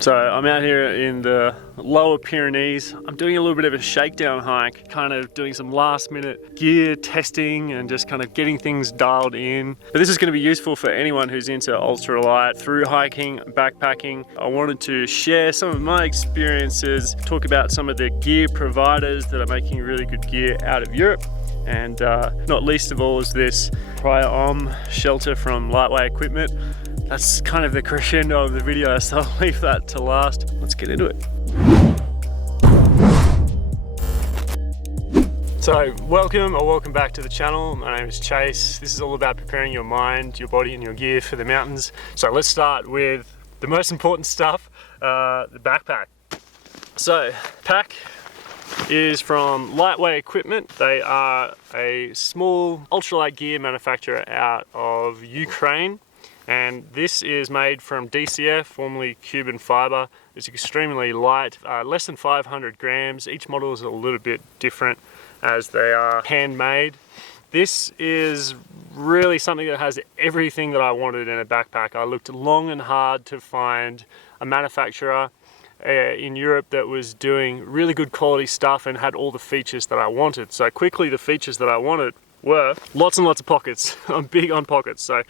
So I'm out here in the lower Pyrenees. I'm doing a little bit of a shakedown hike, kind of doing some last minute gear testing and just kind of getting things dialed in. But this is going to be useful for anyone who's into ultralight, through hiking, backpacking. I wanted to share some of my experiences, talk about some of the gear providers that are making really good gear out of Europe. And not least of all is this Pyrenees shelter from Lightweight Equipment. That's kind of the crescendo of the video, so I'll leave that to last. Let's get into it. So welcome back to the channel. My name is Chase. This is all about preparing your mind, your body and your gear for the mountains. So let's start with the most important stuff, the backpack. So pack is from Lightweight Equipment. They are a small ultralight gear manufacturer out of Ukraine. And this is made from DCF, formerly Cuban fiber. It's extremely light, less than 500 grams. Each model is a little bit different as they are handmade. This is really something that has everything that I wanted in a backpack. I looked long and hard to find a manufacturer in Europe that was doing really good quality stuff and had all the features that I wanted. So quickly, the features that I wanted were lots and lots of pockets. I'm big on pockets. So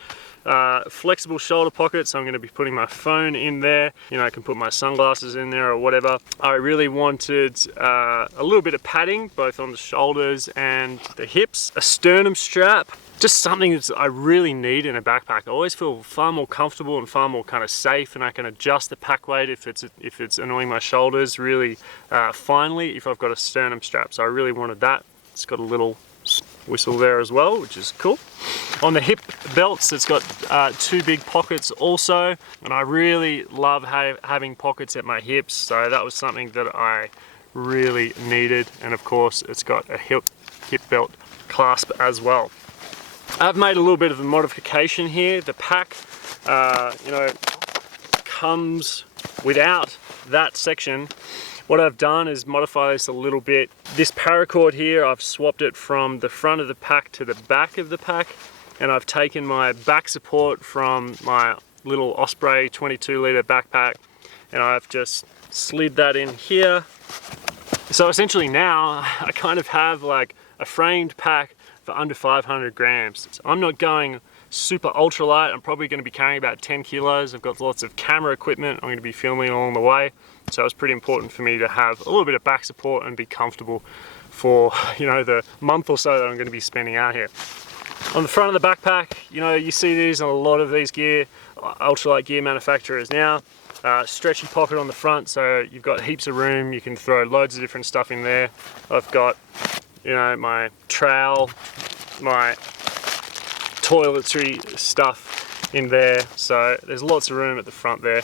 flexible shoulder pockets. I'm going to be putting my phone in there. You know, I can put my sunglasses in there or whatever. I really wanted a little bit of padding, both on the shoulders and the hips. A sternum strap. Just something that I really need in a backpack. I always feel far more comfortable and far more kind of safe, and I can adjust the pack weight if it's annoying my shoulders really finely if I've got a sternum strap. So I really wanted that. It's got a little whistle there as well, which is cool. On the hip belts, it's got two big pockets also, and I really love having pockets at my hips, so that was something that I really needed. And of course, it's got a hip belt clasp as well. I've made a little bit of a modification here. The pack, you know, comes without that section. What I've done is modify this a little bit. This paracord here, I've swapped it from the front of the pack to the back of the pack, and I've taken my back support from my little Osprey 22-litre backpack, and I've just slid that in here. So essentially now, I kind of have like a framed pack for under 500 grams. So I'm not going super ultralight. I'm probably going to be carrying about 10 kilos. I've got lots of camera equipment I'm going to be filming along the way. So it's pretty important for me to have a little bit of back support and be comfortable for, you know, the month or so that I'm going to be spending out here. On the front of the backpack, you know, you see these on a lot of these ultralight gear manufacturers now. Stretchy pocket on the front, so you've got heaps of room. You can throw loads of different stuff in there. I've got, you know, my trowel, my toiletry stuff in there. So there's lots of room at the front there.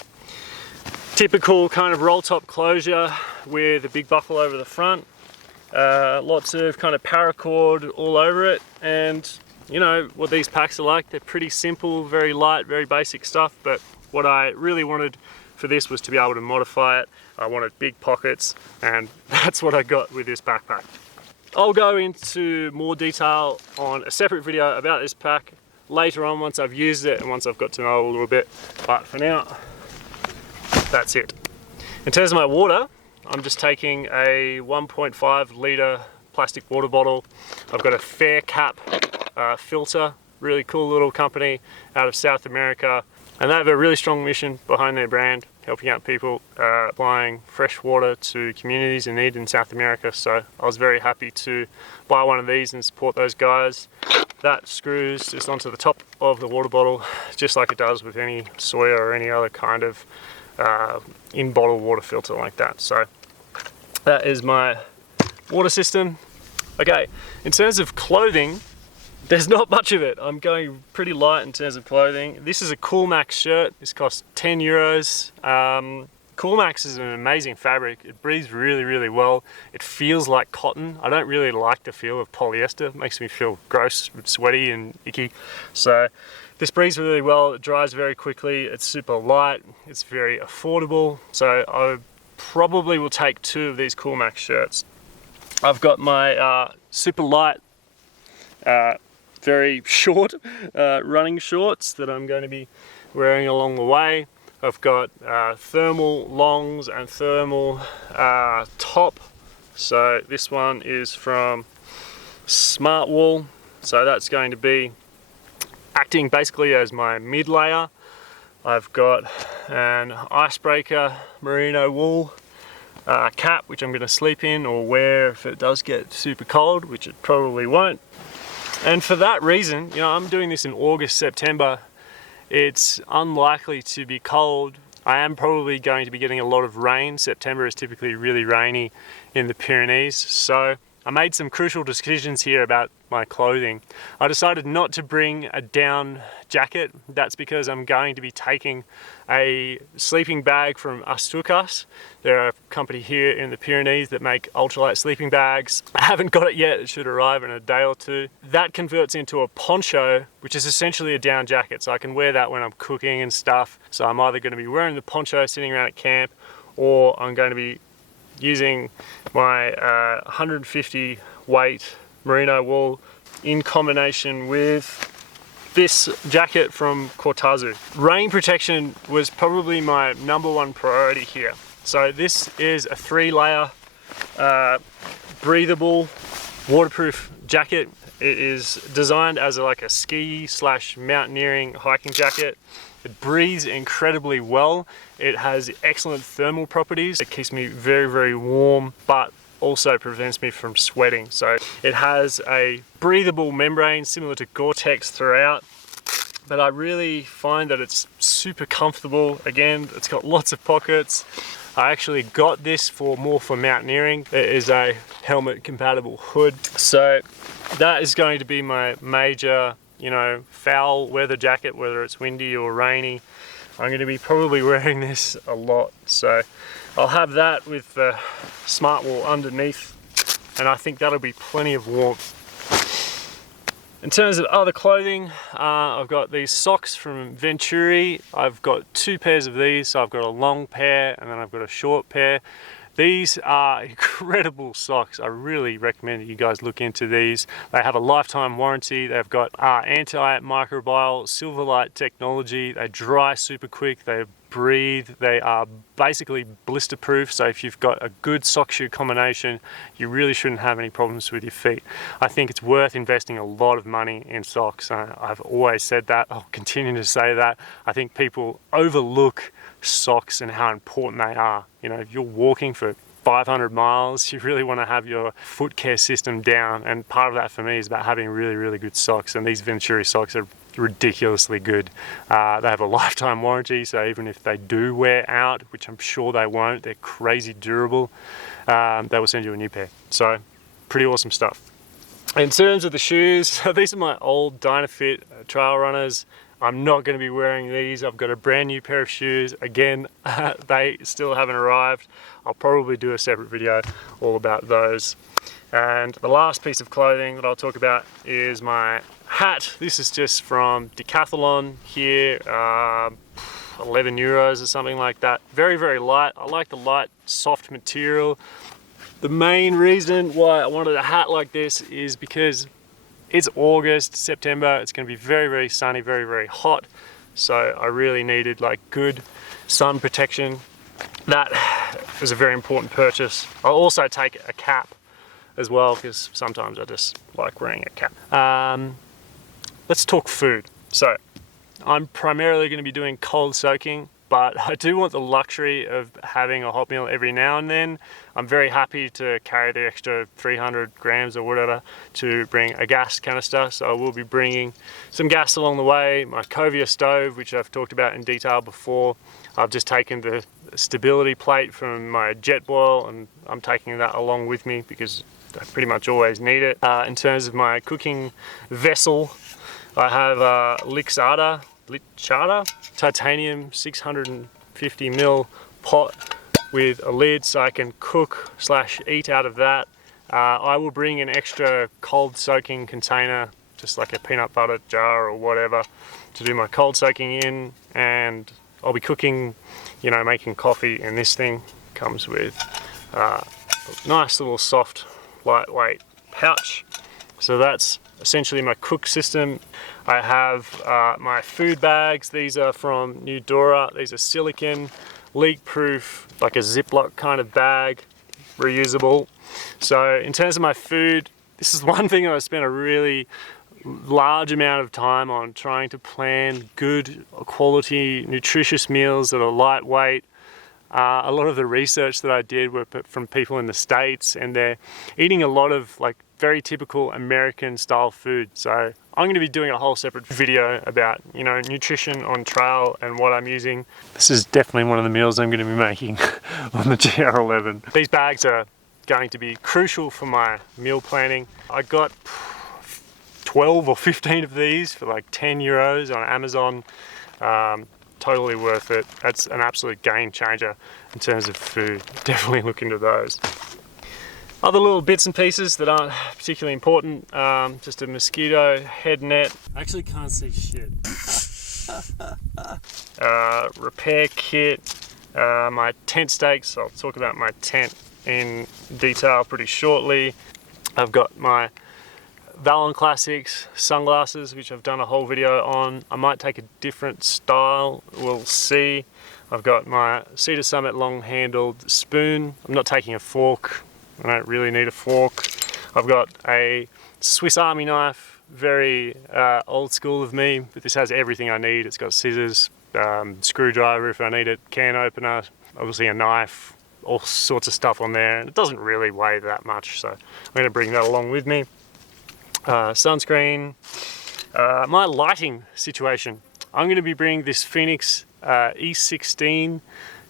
Typical kind of roll top closure with a big buckle over the front. Lots of kind of paracord all over it. And you know what these packs are like. They're pretty simple, very light, very basic stuff. But what I really wanted for this was to be able to modify it. I wanted big pockets, and that's what I got with this backpack. I'll go into more detail on a separate video about this pack later on once I've used it and once I've got to know a little bit. But for now, that's it. In terms of my water, I'm just taking a 1.5 litre plastic water bottle. I've got a Fair Cap filter, really cool little company out of South America. And they have a really strong mission behind their brand, helping out people supplying fresh water to communities in need in South America. So I was very happy to buy one of these and support those guys. That screws just onto the top of the water bottle, just like it does with any Soya or any other kind of in-bottle water filter like that. So that is my water system. Okay, in terms of clothing, there's not much of it. I'm going pretty light in terms of clothing. This is a Coolmax shirt. This costs 10 euros. Coolmax is an amazing fabric. It breathes really, really well. It feels like cotton. I don't really like the feel of polyester. It makes me feel gross, sweaty and icky. So this breathes really well. It dries very quickly. It's super light. It's very affordable. So I probably will take 2 of these Coolmax shirts. I've got my super light, very short running shorts that I'm going to be wearing along the way. I've got thermal longs and thermal top. So this one is from Smart Wool. So that's going to be acting basically as my mid layer. I've got an Icebreaker Merino wool cap, which I'm going to sleep in or wear if it does get super cold, which it probably won't. And for that reason, you know, I'm doing this in August, September. It's unlikely to be cold. I am probably going to be getting a lot of rain. September is typically really rainy in the Pyrenees. So I made some crucial decisions here about my clothing. I decided not to bring a down jacket. That's because I'm going to be taking a sleeping bag from Us. They're a company here in the Pyrenees that make ultralight sleeping bags. I haven't got it yet, it should arrive in a day or two. That converts into a poncho, which is essentially a down jacket, so I can wear that when I'm cooking and stuff. So I'm either going to be wearing the poncho sitting around at camp, or I'm going to be using my 150 weight merino wool in combination with this jacket from Cortazu. Rain protection was probably my #1 priority here. So this is a 3-layer breathable waterproof jacket. It is designed as like a ski / mountaineering hiking jacket. It breathes incredibly well. It has excellent thermal properties. It keeps me very, very warm, but also prevents me from sweating. So it has a breathable membrane similar to Gore-Tex throughout, but I really find that it's super comfortable. Again, it's got lots of pockets. I actually got this more for mountaineering. It is a helmet compatible hood. So that is going to be my major, you know, foul weather jacket, whether it's windy or rainy. I'm going to be probably wearing this a lot. So I'll have that with the Smart Wool underneath, and I think that'll be plenty of warmth. In terms of other clothing, I've got these socks from Venturi. I've got 2 pairs of these, so I've got a long pair and then I've got a short pair. These are incredible socks. I really recommend that you guys look into these. They have a lifetime warranty. They've got anti-microbial Silverlight technology. They dry super quick. They breathe. They are basically blister proof. So if you've got a good sock shoe combination, you really shouldn't have any problems with your feet. I think it's worth investing a lot of money in socks. I've always said that. I'll continue to say that. I think people overlook socks and how important they are. You know, if you're walking for 500 miles, you really want to have your foot care system down, and part of that for me is about having really, really good socks, and these Venturi socks are ridiculously good. They have a lifetime warranty, so even if they do wear out, which I'm sure they won't, they're crazy durable, they will send you a new pair. So pretty awesome stuff. In terms of the shoes, these are my old Dynafit trail runners. I'm not going to be wearing these. I've got a brand new pair of shoes. Again, they still haven't arrived. I'll probably do a separate video all about those. And the last piece of clothing that I'll talk about is my hat. This is just from Decathlon here, 11 euros or something like that. Very, very light. I like the light, soft material. The main reason why I wanted a hat like this is because it's August, September, it's going to be very, very sunny, very, very hot. So I really needed like good sun protection. That was a very important purchase. I'll also take a cap as well, because sometimes I just like wearing a cap. Let's talk food. So I'm primarily going to be doing cold soaking, but I do want the luxury of having a hot meal every now and then. I'm very happy to carry the extra 300 grams or whatever to bring a gas canister. So I will be bringing some gas along the way. My Covia Stove, which I've talked about in detail before. I've just taken the stability plate from my jet boil, and I'm taking that along with me because I pretty much always need it. In terms of my cooking vessel, I have a Lichada titanium 650ml pot with a lid, so I can cook / eat out of that. I will bring an extra cold soaking container, just like a peanut butter jar or whatever, to do my cold soaking in, and I'll be cooking, you know, making coffee, and this thing comes with a nice little soft lightweight pouch. So that's essentially my cook system. I have my food bags. These are from New Dora. These are silicone, leak-proof, like a Ziploc kind of bag, reusable. So in terms of my food, this is one thing I spent a really large amount of time on, trying to plan good quality nutritious meals that are lightweight. A lot of the research that I did were from people in the States, and they're eating a lot of like very typical American style food. So I'm going to be doing a whole separate video about, you know, nutrition on trail and what I'm using. This is definitely one of the meals I'm going to be making on the GR11. These bags are going to be crucial for my meal planning. I got 12 or 15 of these for like 10 euros on Amazon. Totally worth it. That's an absolute game changer in terms of food. Definitely look into those. Other little bits and pieces that aren't particularly important, just a mosquito head net. I actually can't see shit. Repair kit, my tent stakes. I'll talk about my tent in detail pretty shortly. I've got my Valon Classics sunglasses, which I've done a whole video on. I might take a different style, we'll see. I've got my Cedar Summit long-handled spoon. I'm not taking a fork, I don't really need a fork. I've got a Swiss Army knife, very old school of me, but this has everything I need. It's got scissors, screwdriver if I need it, can opener, obviously a knife, all sorts of stuff on there. It doesn't really weigh that much, so I'm going to bring that along with me. Sunscreen, my lighting situation. I'm going to be bringing this Phoenix E16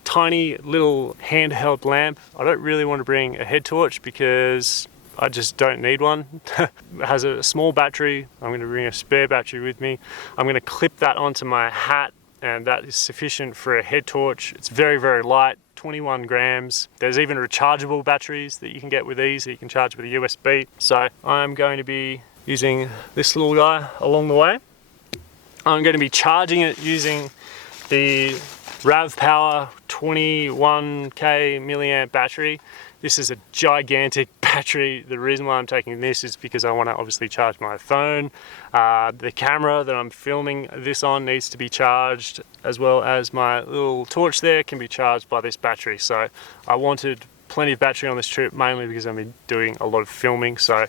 tiny little handheld lamp. I don't really want to bring a head torch because I just don't need one. It has a small battery. I'm going to bring a spare battery with me. I'm going to clip that onto my hat, and that is sufficient for a head torch. It's very, very light, 21 grams. There's even rechargeable batteries that you can get with these that you can charge with a USB. So I'm going to be using this little guy along the way. I'm going to be charging it using the RAV Power 21k milliamp battery. This is a gigantic battery. The reason why I'm taking this is because I want to obviously charge my phone. The camera that I'm filming this on needs to be charged, as well as my little torch there can be charged by this battery. So I wanted plenty of battery on this trip, mainly because I've been doing a lot of filming. So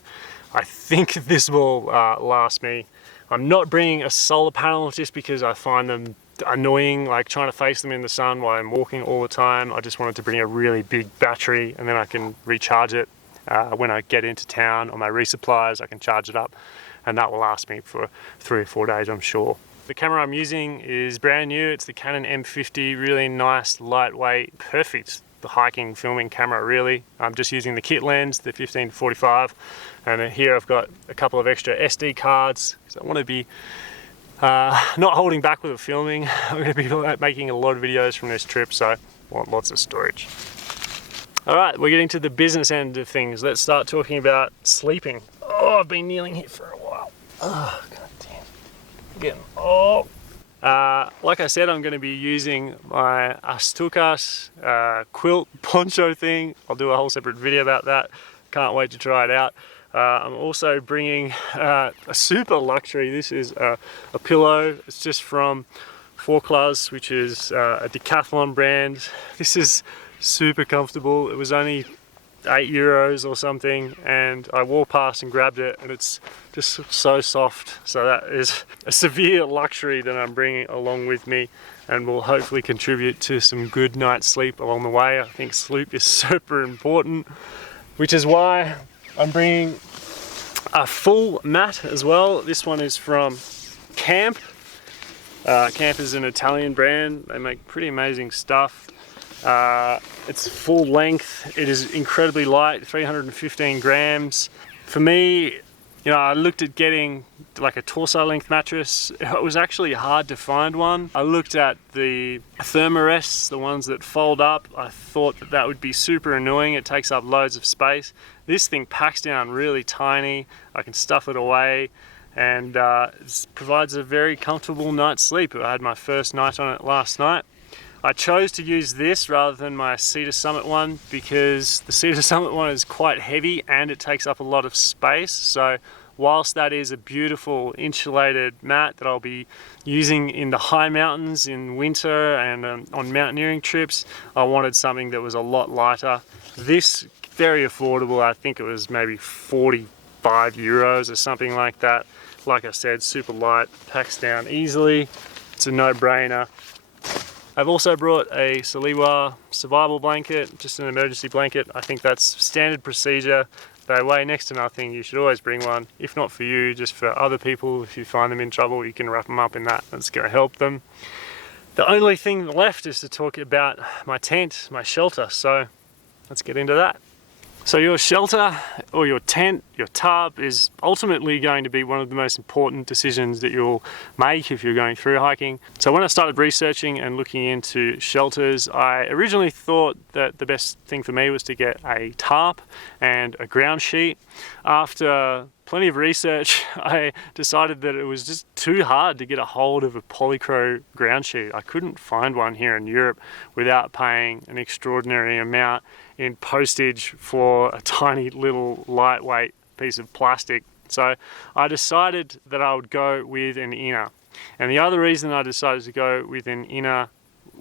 I think this will last me. I'm not bringing a solar panel just because I find them annoying, like trying to face them in the sun while I'm walking all the time. I just wanted to bring a really big battery, and then I can recharge it when I get into town on my resupplies. I can charge it up, and that will last me for 3 or 4 days, I'm sure. The camera I'm using is brand new. It's the Canon M50, really nice, lightweight, perfect. The hiking, filming camera, really. I'm just using the kit lens, the 15-45, and here I've got a couple of extra SD cards because I want to be not holding back with the filming. I'm going to be making a lot of videos from this trip, so I want lots of storage. Alright, we're getting to the business end of things. Let's start talking about sleeping. Oh, I've been kneeling here for a while. Oh, god damn. I'm getting old. Like I said, I'm going to be using my Astucas quilt poncho thing. I'll do a whole separate video about that. Can't wait to try it out. I'm also bringing a super luxury. This is a pillow. It's just from Forclaz, which is a Decathlon brand. This is super comfortable. It was only €8 or something, and I walked past and grabbed it, and it's just so soft. So that is a severe luxury that I'm bringing along with me, and will hopefully contribute to some good night's sleep along the way. I think sleep is super important, which is why I'm bringing a full mat as well. This one is from Camp. Camp is an Italian brand. They make pretty amazing stuff. It's full length. It is incredibly light, 315 grams. For me, you know, I looked at getting like a torso length mattress. It was actually hard to find one. I looked at the thermarests, the ones that fold up. I thought that that would be super annoying. It takes up loads of space. This thing packs down really tiny. I can stuff it away, and it provides a very comfortable night's sleep. I had my first night on it last night. I chose to use this rather than my Cedar Summit one because the Cedar Summit one is quite heavy and it takes up a lot of space. So whilst that is a beautiful insulated mat that I'll be using in the high mountains in winter and on mountaineering trips, I wanted something that was a lot lighter. This, very affordable, I think it was maybe 45 euros or something like that. Like I said, super light, packs down easily. It's a no-brainer. I've also brought a Saliwa survival blanket, just an emergency blanket. I think that's standard procedure. They weigh next to nothing. You should always bring one. If not for you, just for other people. If you find them in trouble, you can wrap them up in that. That's going to help them. The only thing left is to talk about my tent, my shelter. So let's get into that. So your shelter or your tent, your tarp is ultimately going to be one of the most important decisions that you'll make if you're going through hiking. So when I started researching and looking into shelters, I originally thought that the best thing for me was to get a tarp and a ground sheet. After plenty of research, I decided that it was just too hard to get a hold of a polycro ground sheet. I couldn't find one here in Europe without paying an extraordinary amount in postage for a tiny little lightweight piece of plastic. So I decided that I would go with an inner. And the other reason I decided to go with an inner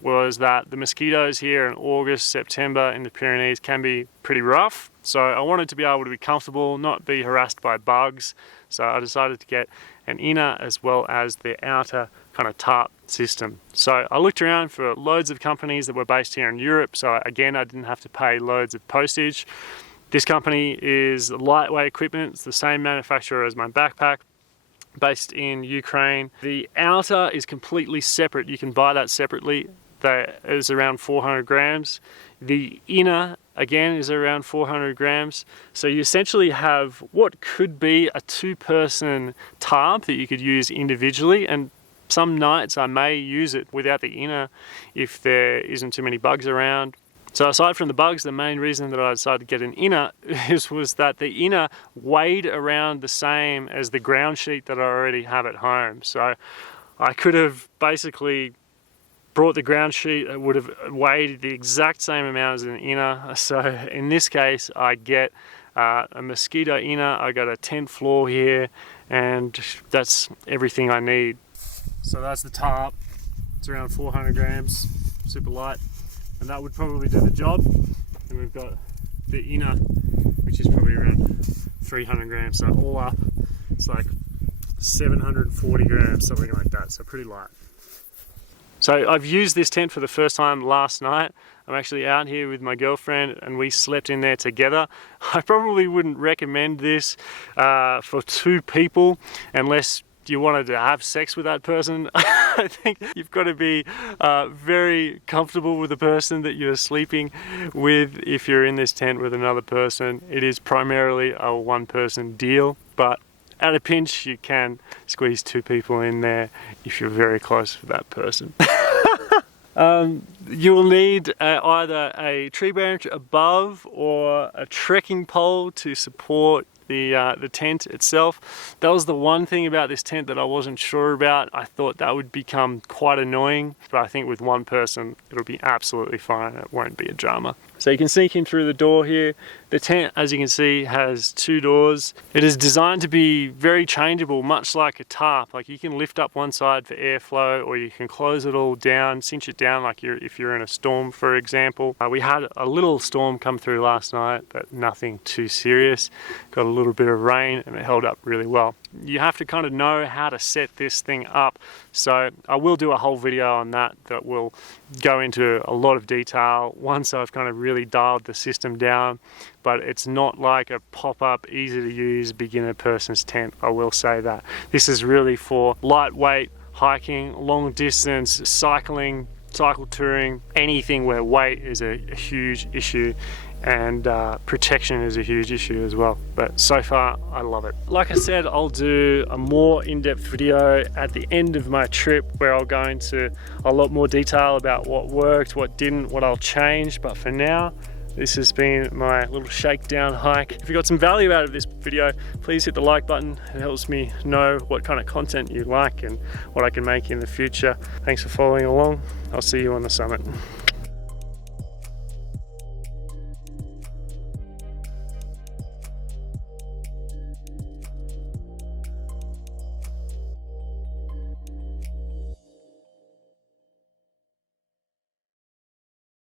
was that the mosquitoes here in August, September in the Pyrenees can be pretty rough. So I wanted to be able to be comfortable, not be harassed by bugs. So I decided to get an inner as well as the outer kind of tarp system. So I looked around for loads of companies that were based here in Europe. So again, I didn't have to pay loads of postage. This company is lightweight equipment. It's the same manufacturer as my backpack, based in Ukraine. The outer is completely separate. You can buy that separately. That is around 400 grams. The inner, again, is around 400 grams. So you essentially have what could be a two-person tarp that you could use individually, and some nights I may use it without the inner if there isn't too many bugs around. So aside from the bugs, the main reason that I decided to get an inner was that the inner weighed around the same as the ground sheet that I already have at home. So I could have basically brought the ground sheet, it would have weighed the exact same amount as an inner. So in this case, I get a mosquito inner, I got a tent floor here, and that's everything I need. So that's the tarp. It's around 400 grams, super light, and that would probably do the job. And we've got the inner, which is probably around 300 grams. So all up, it's like 740 grams, something like that. So pretty light. So I've used this tent for the first time last night. I'm actually out here with my girlfriend and we slept in there together. I probably wouldn't recommend this for two people unless you wanted to have sex with that person. I think you've got to be very comfortable with the person that you're sleeping with if you're in this tent with another person. It is primarily a one-person deal, but at a pinch you can squeeze two people in there if you're very close with that person. You will need either a tree branch above or a trekking pole to support the tent itself. That was the one thing about this tent that I wasn't sure about. I thought that would become quite annoying, but I think with one person it'll be absolutely fine. It won't be a drama. So you can sneak in through the door here. The tent, as you can see, has two doors. It is designed to be very changeable, much like a tarp. Like you can lift up one side for airflow, or you can close it all down, cinch it down like if you're in a storm, for example. We had a little storm come through last night, but nothing too serious. Got a little bit of rain and it held up really well. You have to kind of know how to set this thing up. So I will do a whole video on that will go into a lot of detail once I've kind of really dialed the system down. But it's not like a pop-up, easy to use beginner person's tent, I will say that. This is really for lightweight hiking, long distance, cycling, cycle touring, anything where weight is a huge issue. And protection is a huge issue as well, but so far I love it. Like I said, I'll do a more in-depth video at the end of my trip where I'll go into a lot more detail about what worked, what didn't, what I'll change, but for now this has been my little shakedown hike. If you got some value out of this video, please hit the like button. It helps me know what kind of content you like and what I can make in the future. Thanks for following along. I'll see you on the summit.